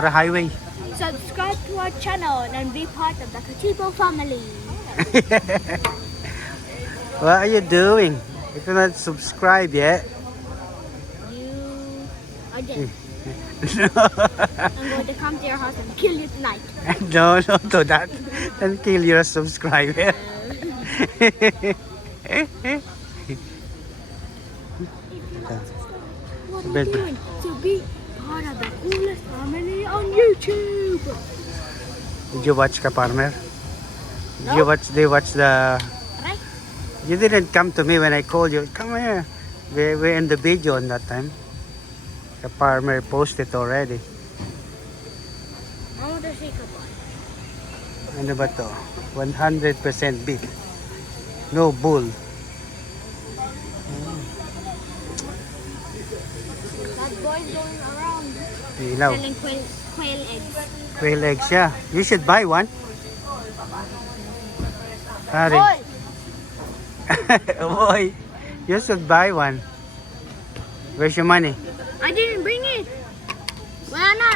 Cara Highway. Subscribe to our channel and be part of the Katipo family. What are you doing? If you're not subscribed yet. You are dead. I'm going to come to your house and kill you tonight. No, don't do that. And kill your subscriber. What are you doing to be part of the coolest family on YouTube? Did you watch Kaparmer? Did you watch? They watch the. Right? You didn't come to me when I called you. Come here. We're in the video on that time. Kaparmer posted already. I want to see Kapar. Ano ba to? 100% beef. No bull. That boy's going around Ilaw. selling quail eggs. Quail eggs siya. You should buy one. Hari. Boy! Boy, you should buy one. Where's your money? I didn't bring it. Wala na.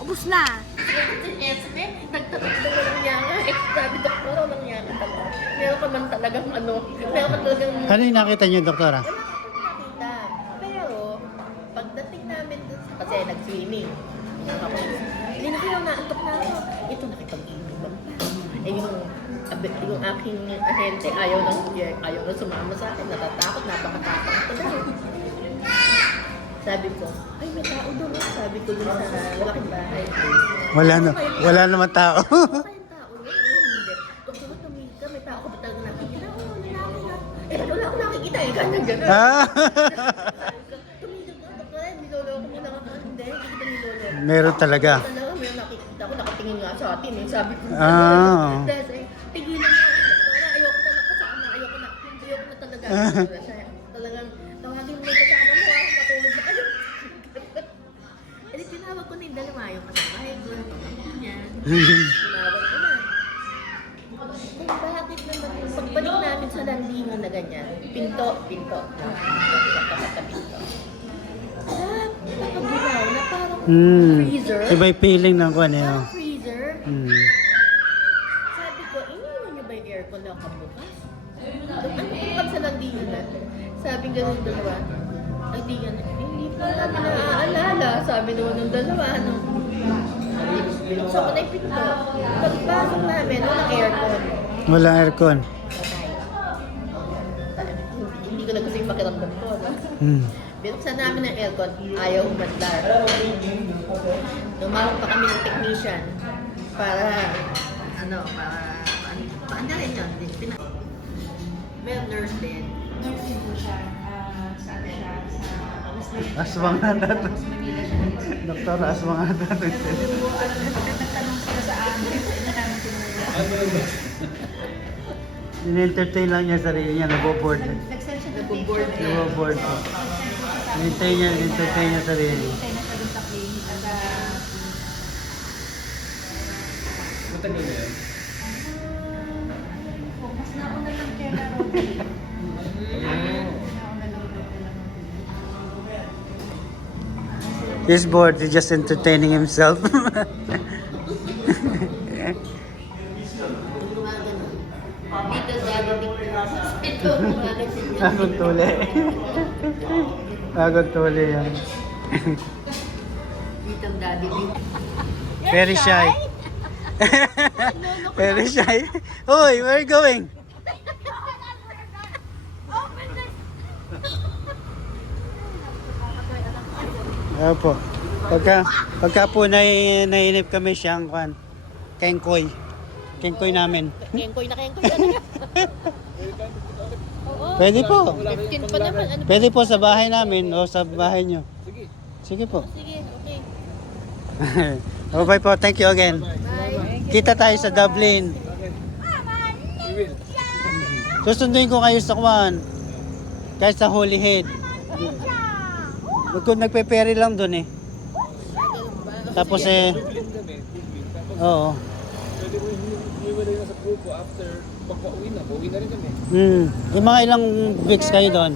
Ubus na. Nagtatakbo niya nga. Sabi doktor, walang niya ka talaga. Meron ka man talagang meron ka talagang Ano yung nakita niyo, doktora? nakita. Pero, pagdating namin dun, kasi nag-swimming. Hindi na kayo naantok na ako. Ito nakipag-inuman pa. Eh yung aking ahente ayaw na sumama sa akin. Natatakot, napakatakot ko daw. Sabi ko, ay may tao doon. Sabi ko dun sa malaking bahay. Wala naman tao. Kayong tao yun? Hindi. Doktor, tumigil ka. May tao ka ba talaga nakikita? Oo, lalaki na. Eh, wala ako nakikita eh. Ganyan. Ah. Tumigil ka, doktor. Niloloko mo lang ako. Hindi, hindi kita niloloko. Meron talaga. Talaga, may nakikita ko. Nakatingin nga sa atin eh. Sabi ko, Ah. dahil tigilan mo. Doktor, ayoko na nakasama. Ayoko na talaga. Talagang, tawagin mo yung kasama mo. Matulog na kayo. Eh, di tinawag ko na yung dalawa. Yung kasama ko. Yan. Tinawag ko na. Kung bakit naman yung pagbalik namin sa landingan na ganyan, pinto. Pinto. Napagulaw na parang freezer. Iba yung feeling ng kwan eh. Parang freezer. Sabi ko, iniwan niyo ba yung aircon lang kabukas? Ang sa landingan na. Sabi ganun yung dalawa. Ay, di ganun. Hindi pa namin naaalala. Sabi naman ng dalawa, ano. Binuksan ko na yung pinto. Pagpasok namin, walang aircon. Walang aircon. Hindi ko na kasi yung pakiramdam ko. No? Binuksan namin ng aircon, ayaw umadlar. Tumawag pa kami ng technician para paanda rin yun. May nurse din. Nursing po siya. Saan siya? Sa Aswang na Doktor, aswang na nagtanong sila sa amin. Hindi namin tinulungan. In-entertain lang niya sarili niya, nag-board. Nag-send siya ng Nag-board picture. niya. Nag-board po. In-entertain niya sarili. Hintay na siya dun sa clinic. Matagal na yan? Mas nauna lang kaya na Robby. Nauna lang He's bored, he's just entertaining himself. Dito dadating ito gumagasin niya. Agad tuli. Agad tuli yan. Dito ang daddy dito. Very shy. Very shy. Hoy, where are you going? Opo. Pagka po nainip kami siyang kwan. Kengkoy. Kengkoy namin. Kengkoy na talaga. Pwede po. 15 pa naman. Ano? Pwede po sa bahay namin o sa bahay nyo. Sige po. Sige, okay. Bye po. Thank you again. Bye. Kita tayo sa Dublin. We will. Susunduin ko kayo sa kwan. Kahit sa Holyhead. Kung nagpe-ferry lang doon eh. Tapos eh, oo. Pwede mo hiwalay na sa grupo after pagpa-uwi na. Pauwi na rin kami. Yung mga ilang weeks kayo doon?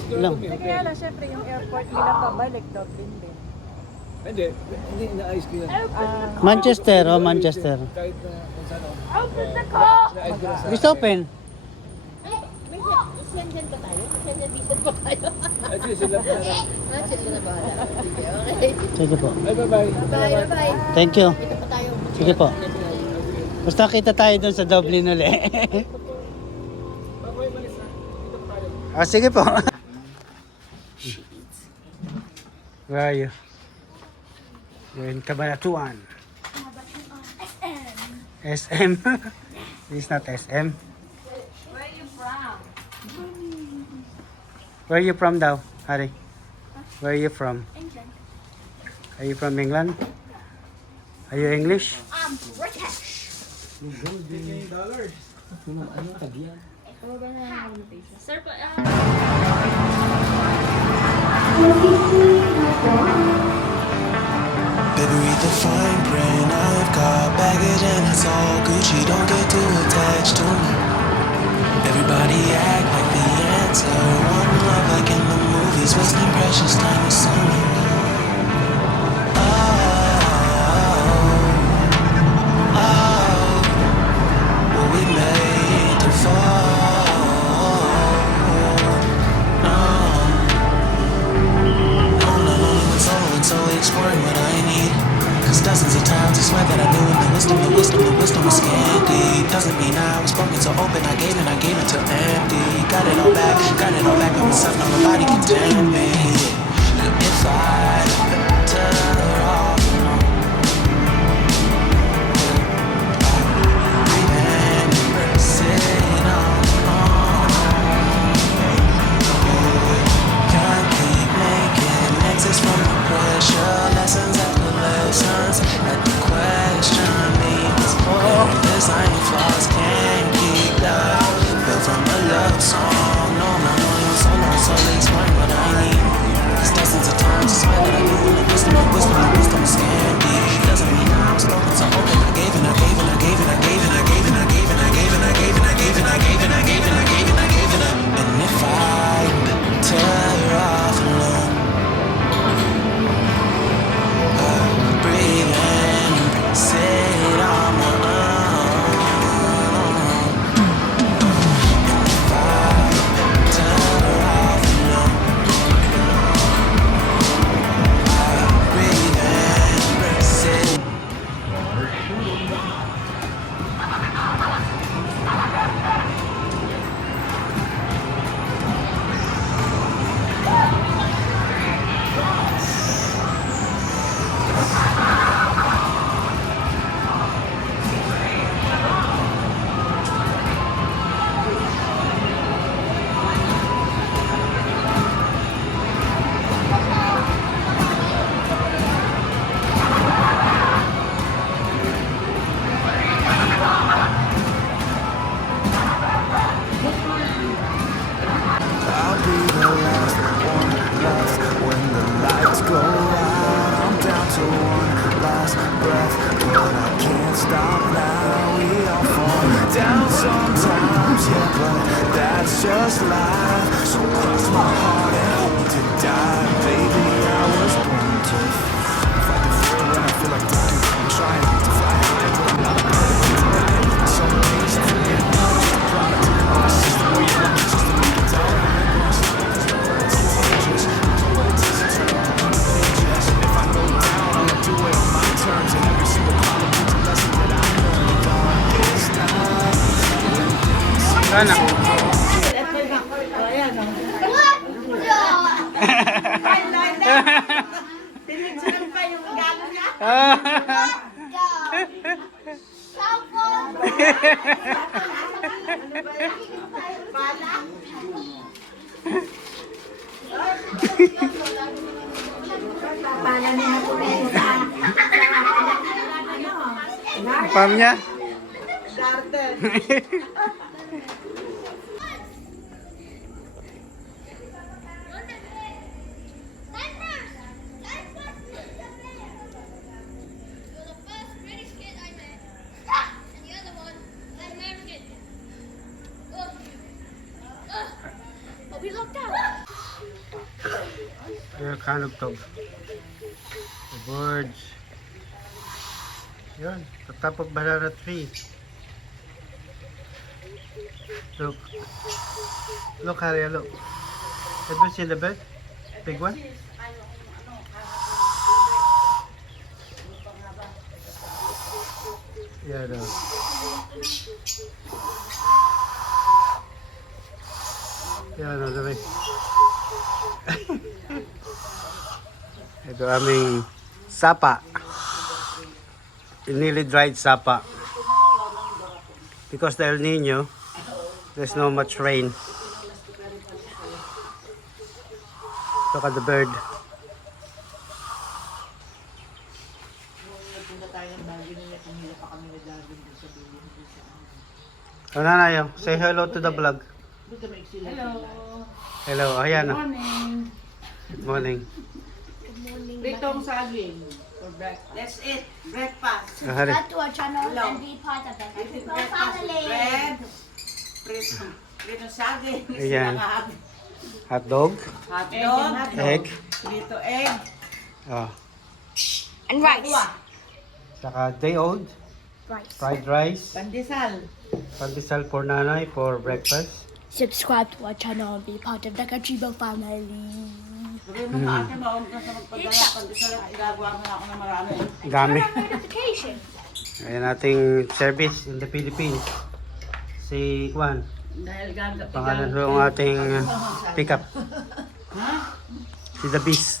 Siguro Ilang? kami, Kaya lang, syempre, yung airport nila pabalik, Dublin din. Hindi inaayos ko yan. Manchester, oh Manchester. Kahit na kung saan ako. Inaayos ko na sa... Just open. Sendyan pa tayo? Sendyan dito pa tayo? Ay, sige, sila pa na. Sila na bahala. Sige, okay. Sige po. Ay, bye-bye. Bye-bye. Thank you. Dito pa tayo. Sige po. Basta kita tayo doon sa Dublin uli. Bye-bye, Melissa. Dito pa tayo. Ah, sige po. Where are you? You're in Cabanatuan. SM. This is not SM. Where are you from? Where are you from daw, Harry? Where are you from? England. Are you from England? Are you English? I'm British. Sir, Baby, read the fine print. I've got baggage and it's all Gucci. Don't get too attached to me. Everybody act like the answer. One love like in the movies. Wasting precious time with someone. Were we made to fall? And slowly exploring what I need. Cause dozens of times I swear that I knew the wisdom was scanty. Doesn't mean I was broken so open, I gave it till empty. Got it all back, but myself, now nobody can tell me. If I turn her off, then sit on. Can't keep making exits from the pressure. Lessons after lessons at the question means design flaws can't keep that. Built from a love song. No, so explain what I need. Cause dozens of times I swear that I knew the wisdom was scanty. Doesn't mean I was broken so open. I gave it. And if I tear off alone, breathe in, sit on my own. And if I tear off alone, breathe in, sit. I'll be the last one left when the lights go out. I'm down to one last breath, but I can't stop now. We all fall down sometimes, yeah, but that's just life. So cross my heart and hope to die. Baby, I was born to fight the fear when I feel like dying. I'm trying to fly high, but I'm not dying. So please forgive me. Product of the system where you want me just to make it down. Sana. tinignan pa yung gano'n niya. Pala niya po Pam niya? garden. But we looked out. They're kind of top. The birds. Yan, the top of banana tree. Look. Look, Harry, look. Have you seen the bird? Big one? Yeah, no. Yeah, no, dami. Ito aming sapa. Nearly dried sapa. Because the El Nino, there's no much rain. Look at the bird. Oh, Nanayo, say hello to the vlog. Hello. Hello, ayan na. Morning. Good morning. Pritong saging for breakfast. That's it. Breakfast. Oh, Harry. Subscribe to our channel Hello. and be part of the Eating People breakfast. family. Bread. Prito saging. Ayan. Hot dog, Hot dog. egg, Prito egg. oh, And rice. saka day old, Rice. fried rice, Pandesal. pandesal for nanay for breakfast. Subscribe to our channel and be part of the Kachibo family. Sabi mo na ate, maon ka sa magpadala. Pandesal at gagawa mo na ako ng marami. Dami. Notification. Ayan ating service in the Philippines. Si Juan, Dahil gagawin. pangalan ng ating pickup. Si The Beast.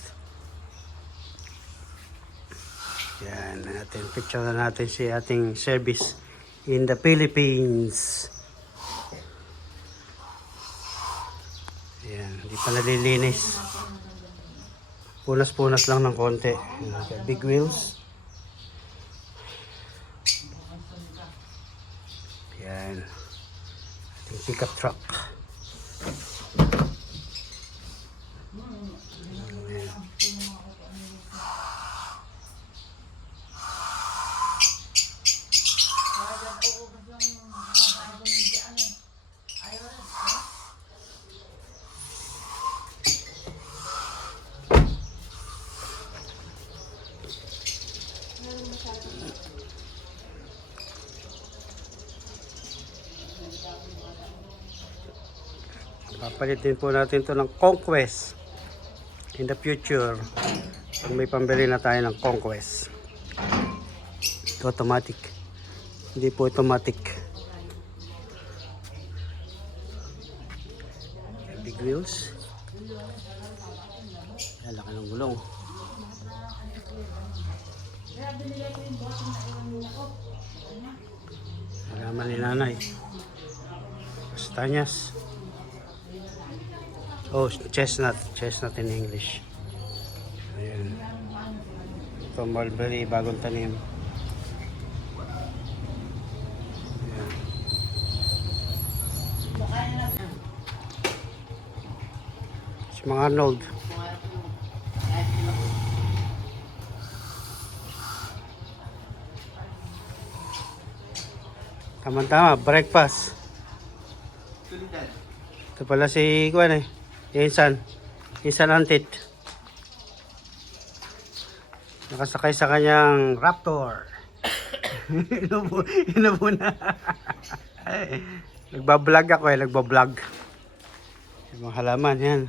Yan natin, picture na natin si ating service in the Philippines. Yan, hindi pa nalilinis. Punas-punas lang ng konti. Yan, big wheels. Yan. Ating pickup truck. Papalitin po natin to ng Conquest in the future pag may pambili na tayo ng Conquest. Ito automatic, hindi po automatic. Big wheels, laki ng gulong. Alaman ni nanay Castañas. Oh, chestnut. Chestnut in English. Ayan. Ito, mulberry, bagong tanim. Ayan. Si mga Arnold. Tama-tama, breakfast. Ito pala si Juan eh. Insan Antit. Nakasakay sa kanyang Raptor. Inubo na. Nagbablog ako eh, nagbablog. Yung mga halaman, yan.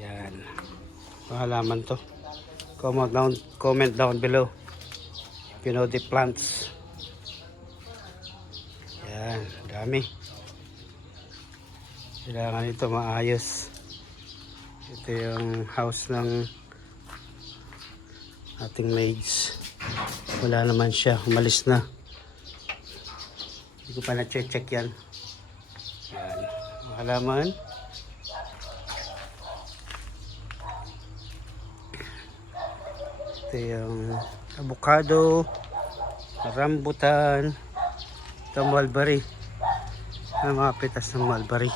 Yan. Mga halaman to. Comment down below if you know the plants. Yan, dami. Kailangan ito maayos. Ito yung house ng ating maids. Wala naman siya, umalis na. Hindi ko pa na-check yan. Yan, halaman. Ito yung avocado, rambutan. Ito mulberry. Ang mga pitas ng mulberry.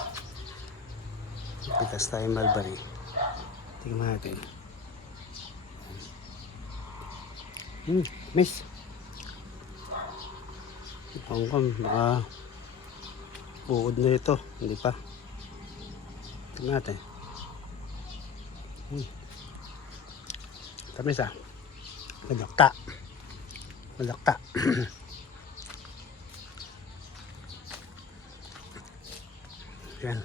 Pitas tayo mulberry. Tingnan natin. Miss. Hong Kong, baka Buod na ito. Hindi pa. Tingnan natin. Tamis ah. Malakta. Malakta. Yan.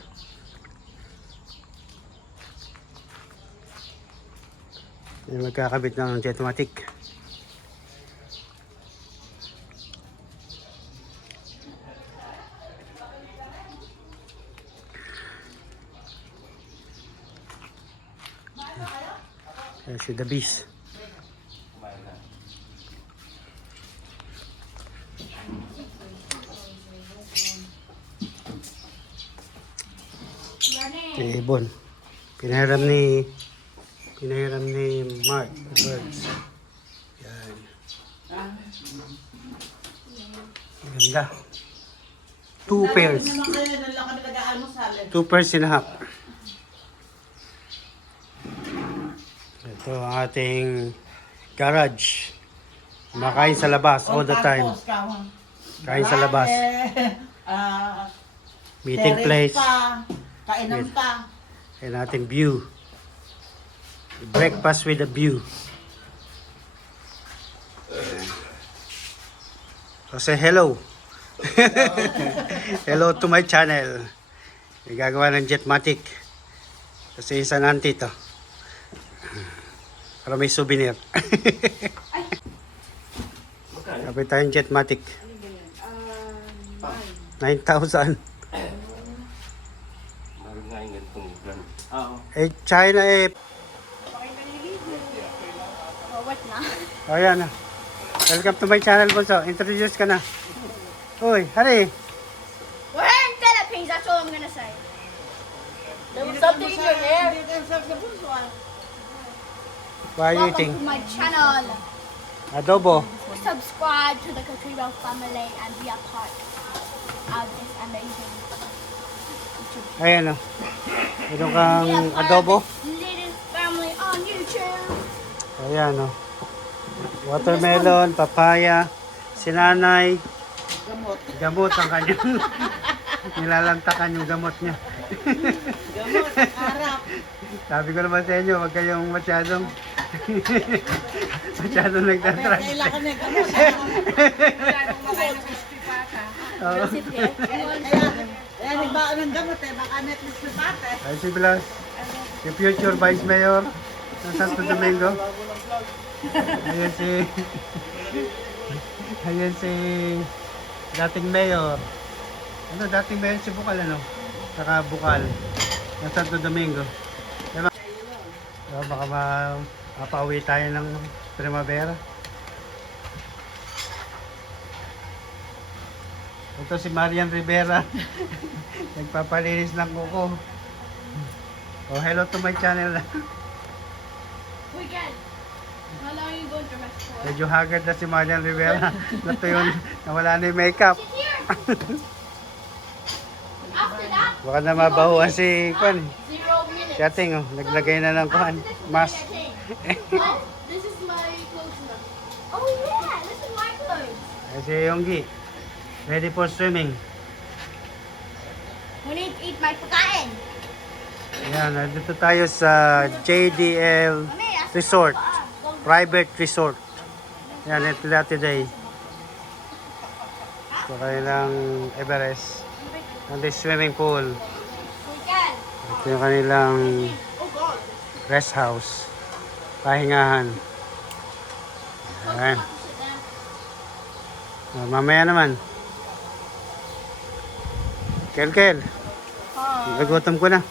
Yan magkakabit ng Jetmatic. Yan si The Beast. Ibon. Pinahiram ni Mark the birds. Yan. Ganda. 2 pairs. Naman kayo, doon lang kami nag-aalmusal. 2 pairs and a half. Ito ang ating garage. Makain sa labas all the time. Kain sa labas. Meeting place. Kainan pa. And ating view. Breakfast with a view. So say hello. Hello to my channel. Gagawa ng Jetmatic. Kasi isa nanti to. Para may souvenir. Kapit tayong Jetmatic. 9,000. Eh, China eh. Oh, what na? O yan. Welcome to my channel, Bunso. Introduce ka na. Uy, hari. We're in Philippines, that's all I'm gonna say. There was something in your hair. What are you Welcome eating? to my channel. Adobo. Subscribe to the Katribo family and be a part of this amazing YouTube. Ayan o. Meron kang Be a part adobo. of this little family on YouTube. Ayan o. Watermelon, papaya, sinanay. Gamot ang kanyang. Nilalantakan yung gamot niya. Gamot, harap. Sabi ko naman sa inyo, huwag kayong masyadong nagtatry. Kailangan na gamot. Oo. Kaya nagbaon ng gamot eh. Baka Netflix na pate. Ay, si Blas, yung future vice mayor ng Santo Domingo. Ayan si dating mayor. Ano, dating mayor si Bukal, ano? Saka Bukal ng Santo Domingo. Diba? So, baka mapauwi tayo ng primavera. Ito si Marian Rivera. Nagpapalinis ng kuko. Oh, hello to my channel. Weekend. How long are you going to restaurant? Medyo haggard na si Marian Rivera. Natuyon, nawala na yung makeup. After that, Baka na mabahuan si Kwan. 0 minutes. Si Ating, oh, naglagay na ng Kwan. Mas. Oh, this is my clothes now. Oh yeah, this is my clothes. Si Yonggi. Ready for swimming. We need to eat my pagkain. Ayan, nandito tayo sa JDL Resort. Private Resort. Ayan, ito na today. Ito kanilang Everest. Nandito swimming pool. Weekend. Ito yung kanilang rest house. Pahingahan. Ayan. Oh, mamaya naman. Kel. Nagutom ko na.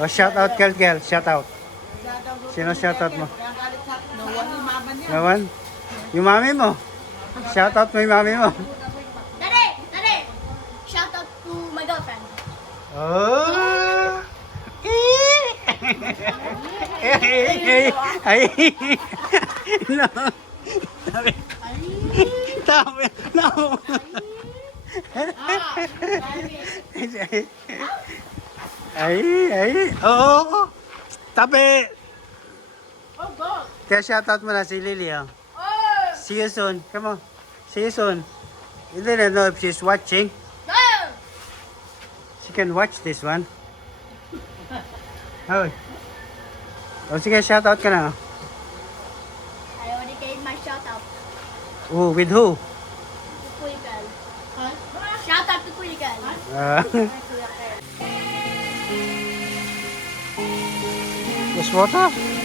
Oh, shout out Kel. Shout out. Sino shout out mo? Nawan? Yung mami mo. Shout out mo yung mami mo. Daddy. Shout out to my girlfriend. Oh! Ay! No! Tabi! No! Ay! Oo! Tabi! Oh God. Kaya shoutout mo na si Lily, oh. See you soon. Come on. See you soon. You didn't know if she's watching. No. She can watch this one. Oh. O sige, shout out ka na. I already gave my shout out Oh, with who? to Kuya Gal. Shout out to Kuya Gal. Just water?